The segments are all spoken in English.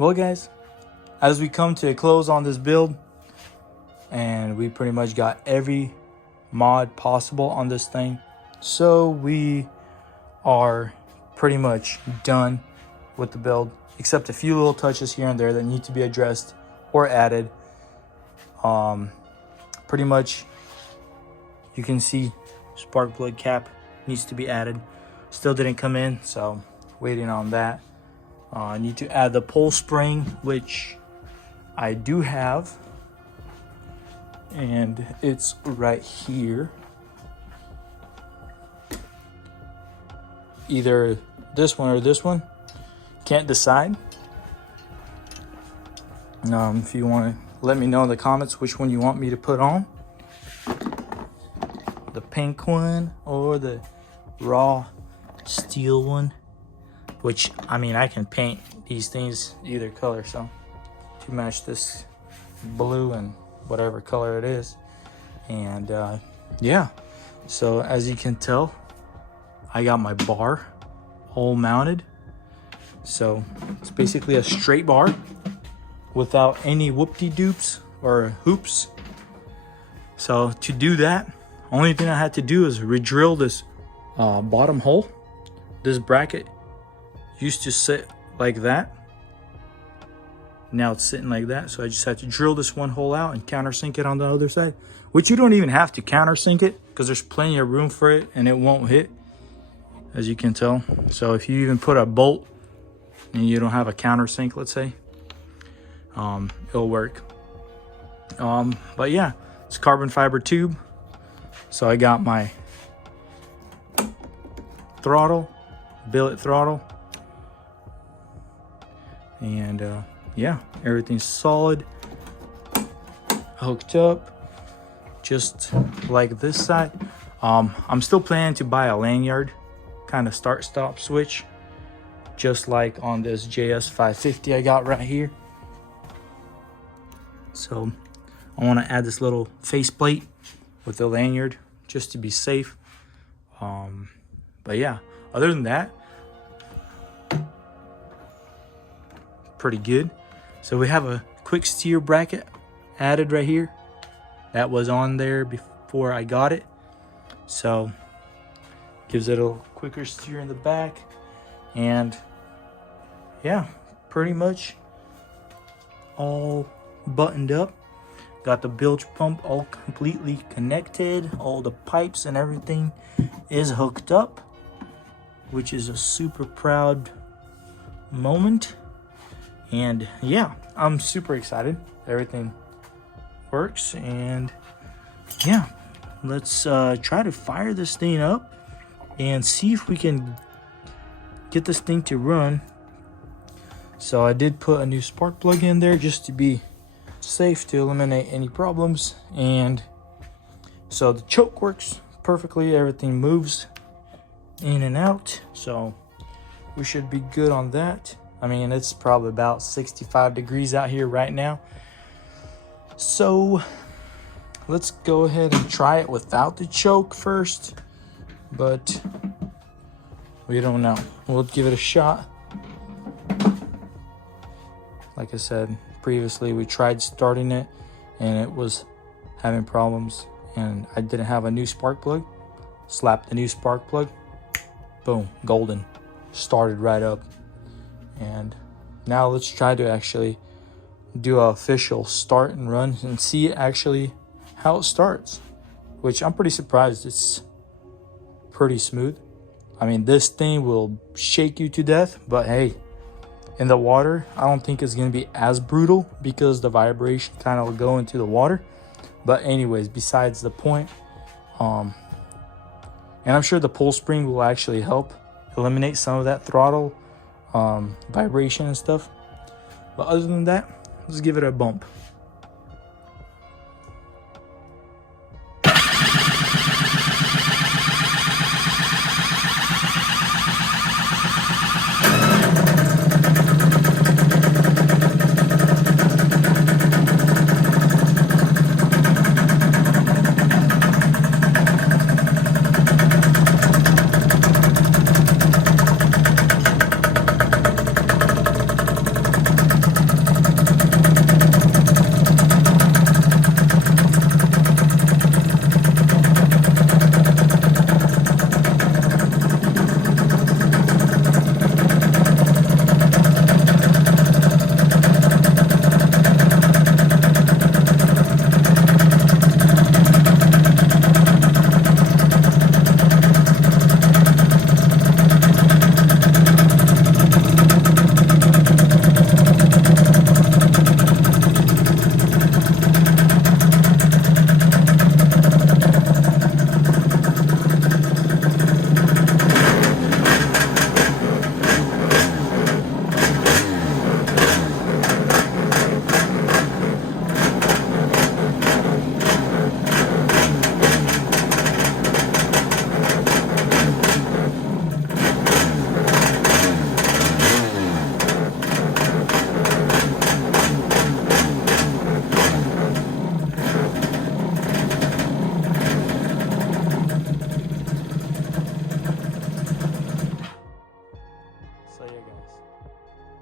Well guys, as we come to a close on this build, and we pretty much got every mod possible on this thing, so we are pretty much done with the build, except a few little touches here and there that need to be addressed or added. Pretty much you can see spark plug cap needs to be added, still didn't come in, so waiting on that. I need to add the pull spring, which I do have, and it's right here. Either this one or this one, can't decide. If you want to let me know in the comments which one you want me to put on, the pink one or the raw steel one, which I mean I can paint these things either color, so to match this blue and whatever color it is. And yeah, so as you can tell, I got my bar all mounted, so it's basically a straight bar without any whoop-de-doops or hoops. So to do that, only thing I had to do is re-drill this bottom hole. This bracket used to sit like that, now it's sitting like that, so I just had to drill this one hole out and countersink it on the other side, which you don't even have to countersink it because there's plenty of room for it and it won't hit, as you can tell. So if you even put a bolt and you don't have a countersink, let's say, it'll work. But yeah, it's carbon fiber tube. So I got my throttle, billet throttle, and yeah, everything's solid, hooked up, just like this side. I'm still planning to buy a lanyard, kind of start-stop switch, just like on this JS550 I got right here. So I want to add this little faceplate with the lanyard just to be safe. But yeah, other than that, pretty good. So we have a quick steer bracket added right here that was on there before I got it, so gives it a quicker steer in the back. And yeah, pretty much all buttoned up. Got the bilge pump all completely connected, all the pipes and everything is hooked up, which is a super proud moment. And yeah, I'm super excited. Everything works, and yeah, let's try to fire this thing up and see if we can get this thing to run. So I did put a new spark plug in there just to be safe, to eliminate any problems. And so the choke works perfectly, everything moves in and out, so we should be good on that. I mean, it's probably about 65 degrees out here right now, so let's go ahead and try it without the choke first, but we don't know. We'll give it a shot. Like I said previously, we tried starting it and it was having problems, and I didn't have a new spark plug. Slapped the new spark plug, boom, golden, started right up. And now let's try to actually do an official start and run and see actually how it starts, which I'm pretty surprised it's pretty smooth. I mean, this thing will shake you to death, but hey, in the water, I don't think it's going to be as brutal because the vibration kind of will go into the water. But anyways, besides the point, and I'm sure the pull spring will actually help eliminate some of that throttle vibration and stuff. But other than that, let's give it a bump.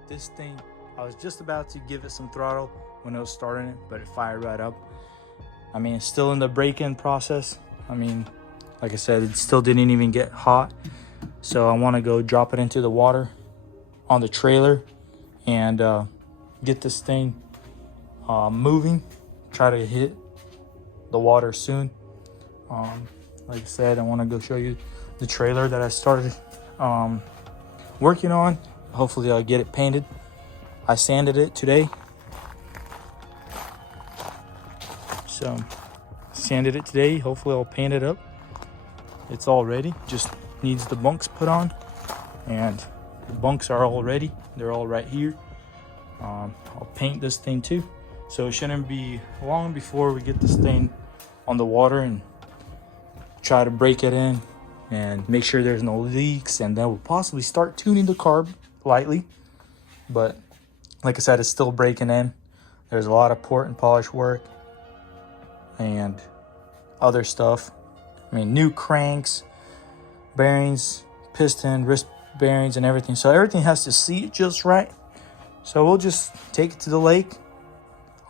this thing, I was just about to give it some throttle when I was starting it, but it fired right up. I mean, it's still in the break-in process. I mean, like I said, it still didn't even get hot. So I want to go drop it into the water on the trailer and get this thing moving. Try to hit the water soon. Like I said, I want to go show you the trailer that I started working on. Hopefully I'll get it painted. I sanded it today. So sanded it today. Hopefully I'll paint it up. It's all ready. Just needs the bunks put on. And the bunks are all ready. They're all right here. I'll paint this thing too. So it shouldn't be long before we get this thing on the water and try to break it in and make sure there's no leaks, and then we'll possibly start tuning the carb lightly. But like I said, it's still breaking in. There's a lot of port and polish work and other stuff. I mean, new cranks, bearings, piston, wrist bearings, and everything. So everything has to seat just right. So we'll just take it to the lake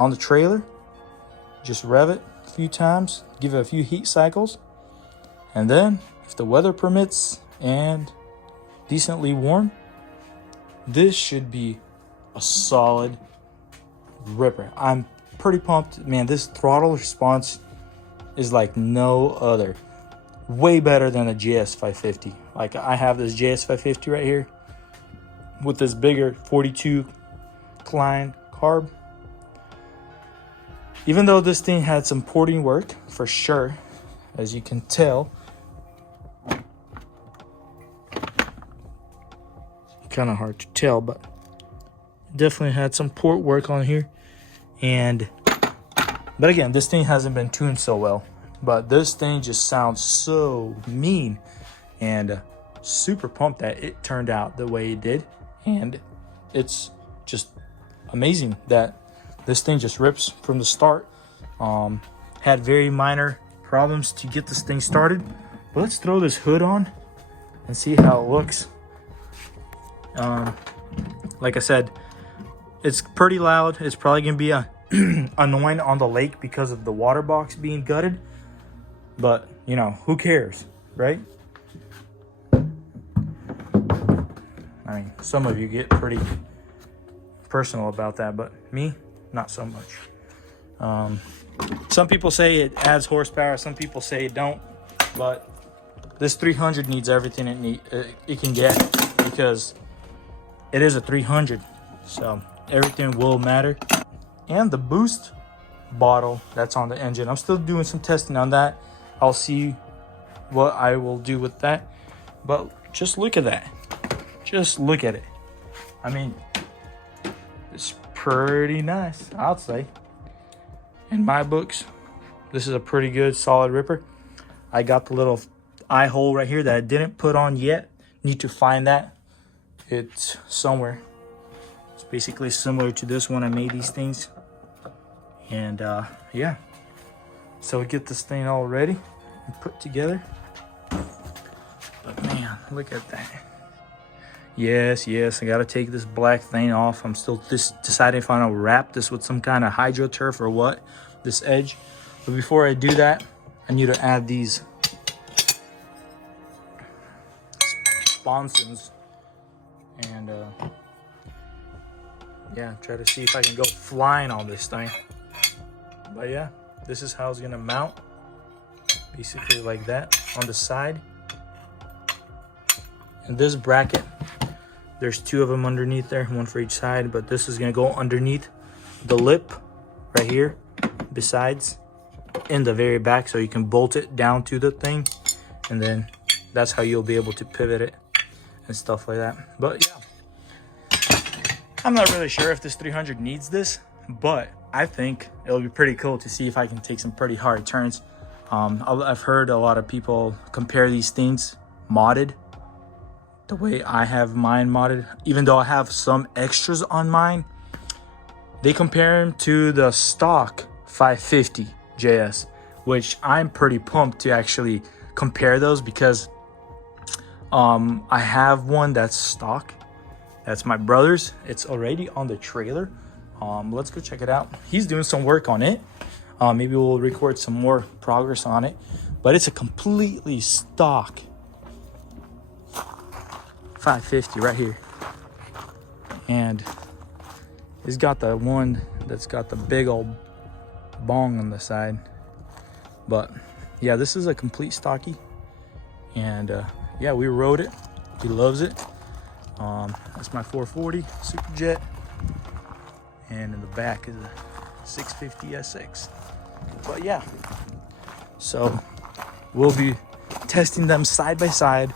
on the trailer, just rev it a few times, give it a few heat cycles, and then if the weather permits and decently warm, this should be a solid ripper. I'm pretty pumped, man. This throttle response is like no other. Way better than a JS550. Like, I have this JS550 right here with this bigger 42 Klein carb. Even though this thing had some porting work for sure, as you can tell, kind of hard to tell, but definitely had some port work on here. But again, this thing hasn't been tuned so well, but this thing just sounds so mean, and super pumped that it turned out the way it did. And it's just amazing that this thing just rips from the start. Had very minor problems to get this thing started, but let's throw this hood on and see how it looks. Like I said, it's pretty loud. It's probably gonna be annoying on the lake because of the water box being gutted, but you know, who cares, right? I mean, some of you get pretty personal about that, but me, not so much. Some people say it adds horsepower, some people say it don't, but this 300 needs everything it can get, because it is a 300, so everything will matter. And the boost bottle that's on the engine, I'm still doing some testing on that. I'll see what I will do with that, but just look at that. Just look at it. I mean, it's pretty nice, I'd say. In my books, this is a pretty good solid ripper. I got the little eye hole right here that I didn't put on yet. Need to find that. It's somewhere. It's basically similar to this one. I made these things, and yeah, so we get this thing all ready and put together. But man, look at that. Yes, I gotta take this black thing off. I'm still deciding if I want to wrap this with some kind of hydro turf or what, this edge. But before I do that, I need to add these sponsons. And yeah, try to see if I can go flying on this thing. But yeah, this is how it's gonna mount, basically like that on the side. And this bracket, there's two of them underneath there, one for each side, but this is gonna go underneath the lip right here, besides in the very back, so you can bolt it down to the thing, and then that's how you'll be able to pivot it and stuff like that. But yeah, I'm not really sure if this 300 needs this, but I think it'll be pretty cool to see if I can take some pretty hard turns. I've heard a lot of people compare these things modded the way I have mine modded. Even though I have some extras on mine, they compare them to the stock 550 JS, which I'm pretty pumped to actually compare those, because I have one that's stock That's my brother's. It's already on the trailer. Let's go check it out. He's doing some work on it. Maybe we'll record some more progress on it. But it's a completely stock 550 right here. And it's got the one that's got the big old bong on the side. But yeah, this is a complete stocky. And yeah, we rode it. He loves it. That's my 440 Superjet. And in the back is a 650 SX. But yeah, so we'll be testing them side by side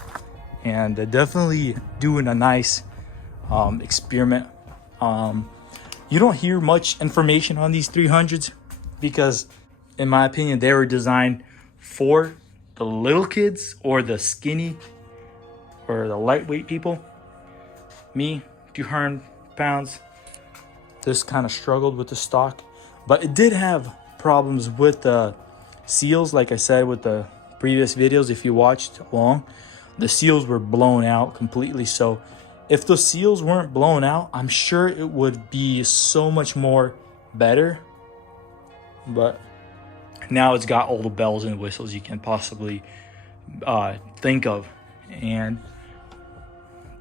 and definitely doing a nice experiment. You don't hear much information on these 300s because, in my opinion, they were designed for the little kids or the skinny or the lightweight people. Me, 200 pounds, this kind of struggled with the stock, but it did have problems with the seals. Like I said with the previous videos, if you watched along, the seals were blown out completely. So if the seals weren't blown out, I'm sure it would be so much more better. But now it's got all the bells and whistles you can possibly think of. And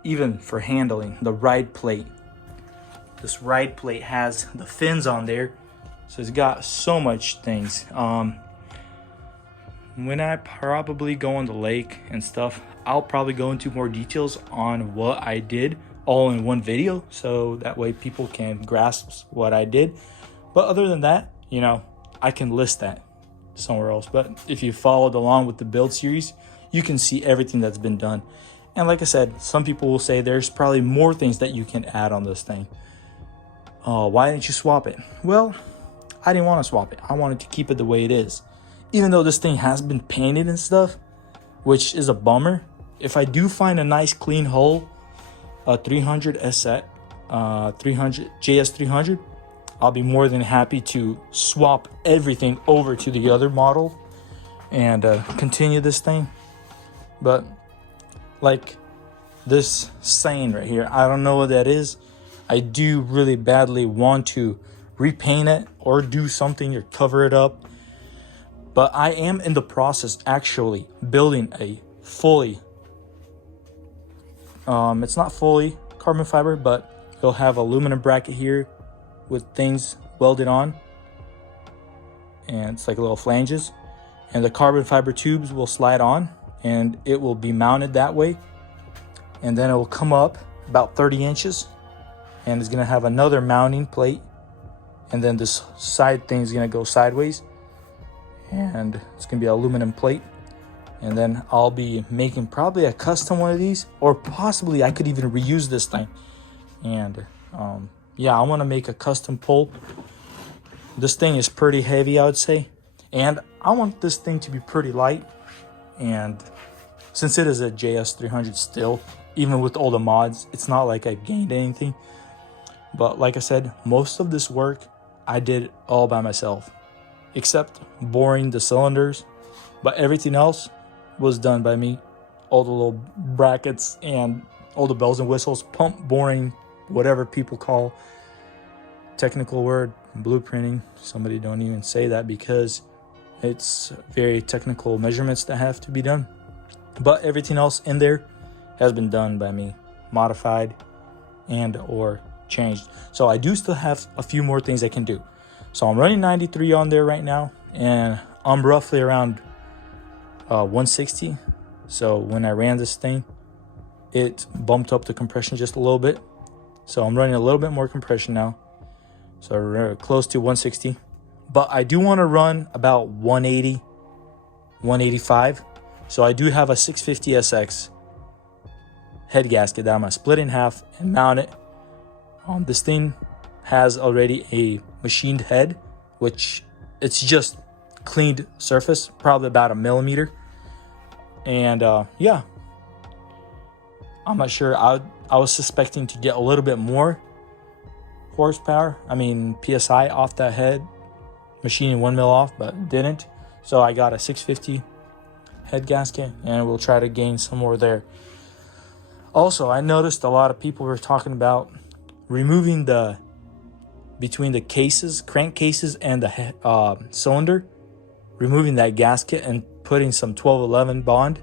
even for handling, the ride plate. This ride plate has the fins on there. So it's got so much things. When I probably go on the lake and stuff, I'll probably go into more details on what I did all in one video. So that way people can grasp what I did. But other than that, you know, I can list that somewhere else. But if you followed along with the build series, you can see everything that's been done. And like I said, some people will say there's probably more things that you can add on this thing. Why didn't you swap it? Well, I didn't want to swap it. I wanted to keep it the way it is. Even though this thing has been painted and stuff, which is a bummer. If I do find a nice clean hull, a 300 SX, 300 JS300, I'll be more than happy to swap everything over to the other model and continue this thing. But like this saying right here, I don't know what that is. I do really badly want to repaint it or do something or cover it up. But I am in the process actually building a fully, it's not fully carbon fiber, but it'll have aluminum bracket here with things welded on. And it's like little flanges. And the carbon fiber tubes will slide on and it will be mounted that way. And then it will come up about 30 inches. And it's gonna have another mounting plate. And then this side thing is gonna go sideways. And it's gonna be an aluminum plate. And then I'll be making probably a custom one of these, or possibly I could even reuse this thing. And yeah, I wanna make a custom pole. This thing is pretty heavy, I would say. And I want this thing to be pretty light. And since it is a JS300 still, even with all the mods, it's not like I gained anything. But like I said, most of this work I did all by myself, except boring the cylinders. But everything else was done by me. All the little brackets and all the bells and whistles, pump boring, whatever people call technical word, blueprinting. Somebody don't even say that because it's very technical measurements that have to be done. But everything else in there has been done by me, modified and or changed. So I do still have a few more things I can do. So I'm running 93 on there right now, and I'm roughly around 160. So when I ran this thing, it bumped up the compression just a little bit. So I'm running a little bit more compression now. So we're close to 160. But I do want to run about 180, 185. So I do have a 650 SX head gasket that I'm gonna split in half and mount it. This thing has already a machined head, which it's just cleaned surface, probably about 1 millimeter. And yeah, I'm not sure. I was suspecting to get a little bit more horsepower, PSI off that head, machining 1 mil off, but didn't. So I got a 650 head gasket, and we'll try to gain some more there. Also, I noticed a lot of people were talking about removing the between the cases, crank cases, and the cylinder, removing that gasket and putting some 1211 bond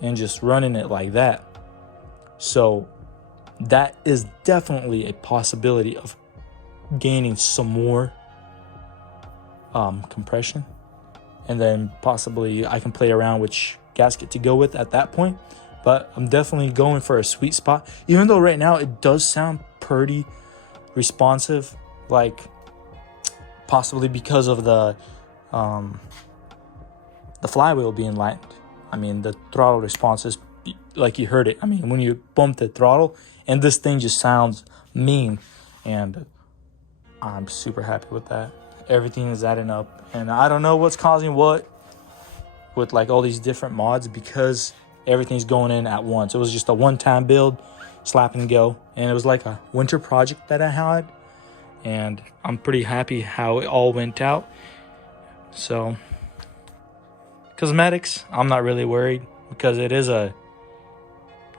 and just running it like that. So that is definitely a possibility of gaining some more compression, and then possibly I can play around which gasket to go with at that point. But I'm definitely going for a sweet spot, even though right now it does sound pretty responsive, like possibly because of the flywheel being light. I mean, the throttle response is like you heard it. I mean, when you bump the throttle, and this thing just sounds mean, and I'm super happy with that. Everything is adding up, and I don't know what's causing what with like all these different mods, because everything's going in at once. It was just a one-time build, slap and go, and it was like a winter project that I had, and I'm pretty happy how it all went out. So cosmetics, I'm not really worried, because it is a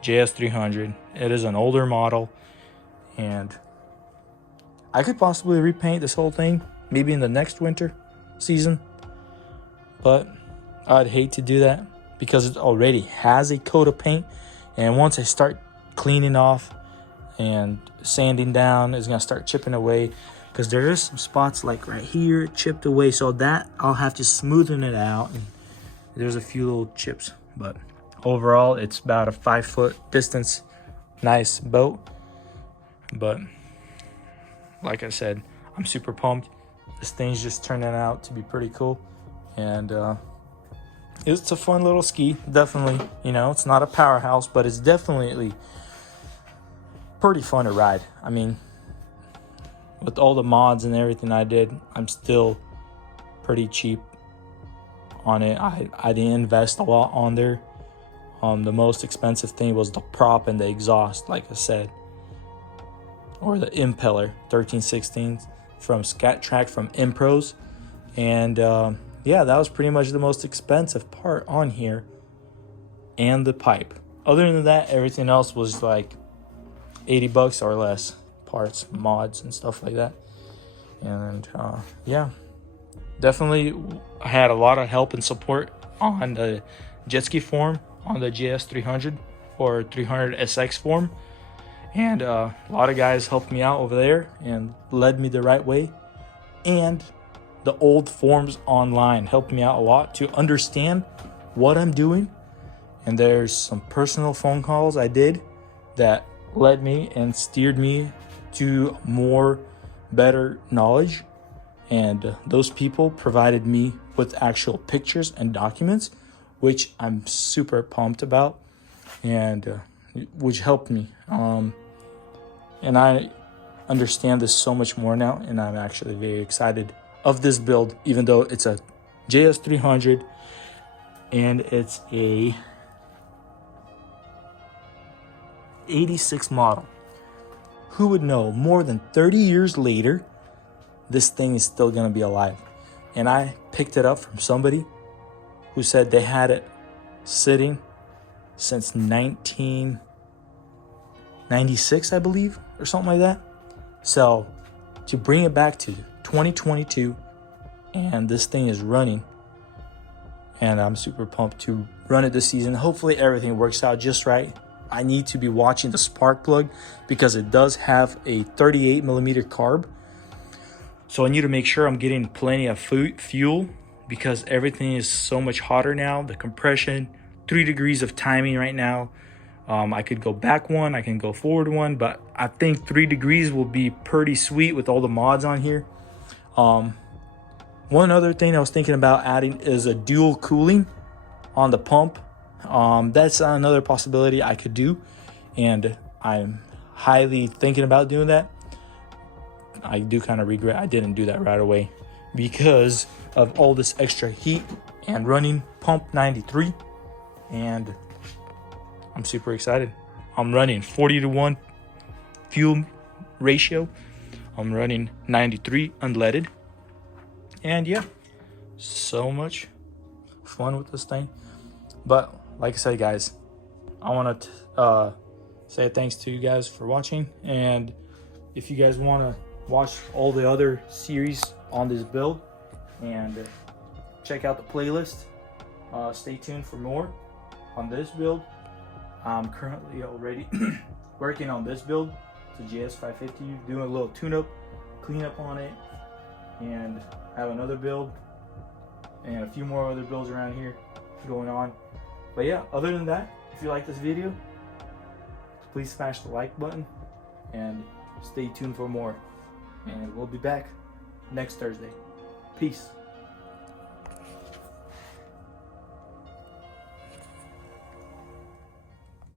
JS300. It is an older model, and I could possibly repaint this whole thing maybe in the next winter season, but I'd hate to do that because it already has a coat of paint, and once I start cleaning off and sanding down, it's gonna start chipping away, because there is some spots like right here chipped away, so that I'll have to smoothen it out, and there's a few little chips. But overall, it's about a 5 foot distance, nice boat. But like I said, I'm super pumped. This thing's just turning out to be pretty cool, and it's a fun little ski. Definitely, you know, it's not a powerhouse, but it's definitely pretty fun to ride. I mean, with all the mods and everything I did, I'm still pretty cheap on it. I didn't invest a lot on there. The most expensive thing was the prop and the exhaust, like I said, or the impeller 13/16 from Scat Track from Impros, and yeah, that was pretty much the most expensive part on here, and the pipe. Other than that, everything else was like $80 or less, parts, mods, and stuff like that. And yeah, definitely I had a lot of help and support on the jet ski forum, on the JS300 or 300 SX forum, and a lot of guys helped me out over there and led me the right way. And the old forums online helped me out a lot to understand what I'm doing. And there's some personal phone calls I did that led me and steered me to more better knowledge, and those people provided me with actual pictures and documents, which I'm super pumped about, and which helped me, and I understand this so much more now, and I'm actually very excited of this build, even though it's a JS300 and it's a 86 model. Who would know, more than 30 years later, this thing is still gonna be alive? And I picked it up from somebody who said they had it sitting since 1996, I believe, or something like that. So to bring it back to 2022, and this thing is running, and I'm super pumped to run it this season. Hopefully everything works out just right. I need to be watching the spark plug, because it does have a 38 millimeter carb. So I need to make sure I'm getting plenty of fuel, because everything is so much hotter now. The compression, 3 degrees of timing right now. I could go back one, I can go forward one, but I think 3 degrees will be pretty sweet with all the mods on here. One other thing I was thinking about adding is a dual cooling on the pump. That's another possibility I could do, and I'm highly thinking about doing that. I do kind of regret I didn't do that right away because of all this extra heat and running pump 93, and I'm super excited. I'm running 40:1 fuel ratio. I'm running 93 unleaded, and yeah, so much fun with this thing. But like I said, guys, I want to say thanks to you guys for watching. And if you guys want to watch all the other series on this build and check out the playlist, stay tuned for more on this build. I'm currently already working on this build. It's a JS550, doing a little tune-up, cleanup on it, and have another build and a few more other builds around here going on. But yeah, other than that, if you like this video, please smash the like button and stay tuned for more. And we'll be back next Thursday. Peace.